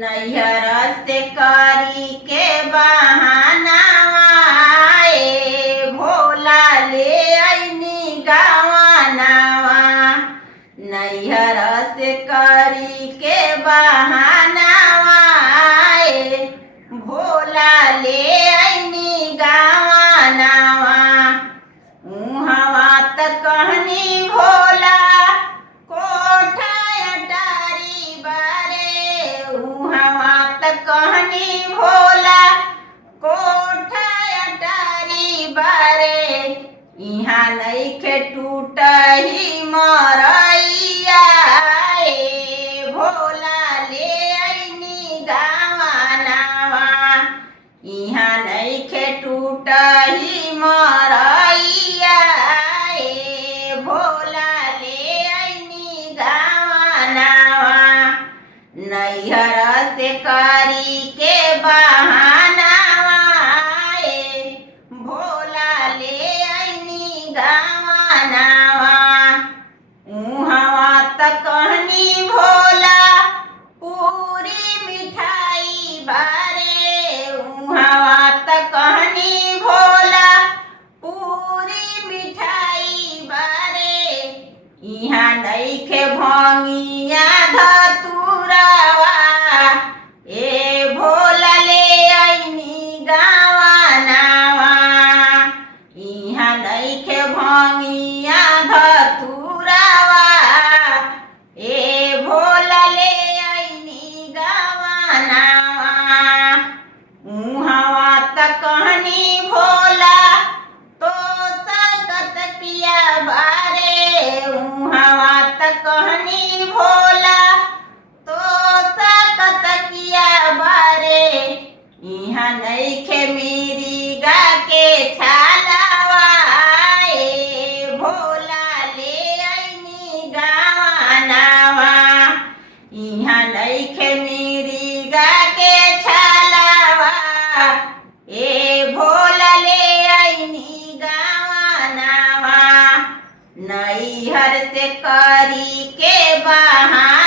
नैहर से करी के बहानावा ए भोला ले आईनी गावानावा। नैहर से करी के बहानावा ए भोला ले आईनी गावानावा। उहवा त कहनी भोला कोठा अटारी बारे। उहवा त कहनी भोला कोठा अटारी बारे। इहाँ नइखे टूटही मरैया ए भोला ले आईनी गावानावा। इहाँ नइखे टूटही मरैया ए भोला ले आईनी गावानावा। नैहर से करी के बहानावा ए भोला ले आईनी गावानावा। उहवा त कहनी भोला पूरी मिठाई बारे। उहवा त कहनी भोला पूरी मिठाई बारे। इहाँ नइखे भंगिया धतुरावा ए भोला ले आईनी गावानावा। इहाँ नइखे भंगिया धतुरावा ए भोला ले आईनी गावानावा। उहवा त कहनी भोला तो सकत पिया बारे। उहवा त कहनी भोला तो सकत किया बारे। इहाँ नइखे मिरिगा के छालावा ए भोला ले आईनी गावानावा। इहाँ नइखे मिरिगा के छालावा ए भोला ले आईनी गावानावा। नैहर से करी के बहाना